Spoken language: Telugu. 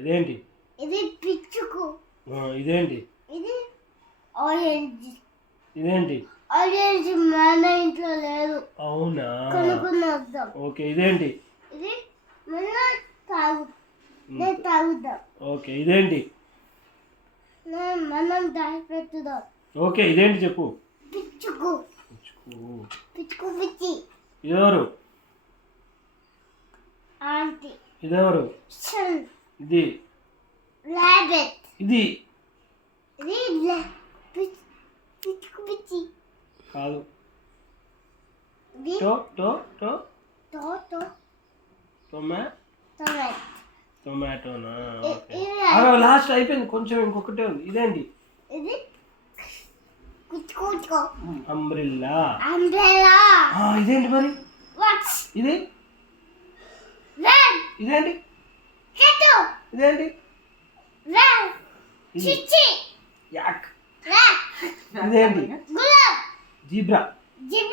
ఇదేంటి? ఇది పిచ్చుకు. ఇదేంటి? ఇది ఆరెంజ్. ఇదేంటి? ఆరెంజ్ మన ఇంట్లో లేదు. అవునా? కొనుక్కున్నాం. ఓకే. ఇదేంటి? ఇది మనం తాగుదాం. ఓకే. ఇదేంటి? మనం దాచి పెట్టుదాం. ఓకే. ఇదేంటి చెప్పు? పిచ్చుకు. పిచ్చుకు పిచ్చి. ఇదెవరు? ఆంటీ. ఇదెవరు? సన్. ఇది. రాబిట్. ఇది. ఇది పిచ్చుకు పిచ్చి. కాదు. ఇది టో టో టో టో టో టొమాటో. టొమాటోనా? ఇది లాస్ట్ అయిపోయింది, కొంచెం ఇంకొకటే ఉంది. ఇదేంటి? ఇది కుచ్చుకు. అంబ్రిల్లా. అంబ్రెల్లా. ఇదేంటి మరి? వాచ్. ఇది. రెడ్. ఇదేంటి? కెట్టు. ఇదేంటి? రెడ్. ఇది. చిచ్చి. యాక్. రెడ్. ఇదేంటి? గులాబ్. జీబ్రా. జిమ్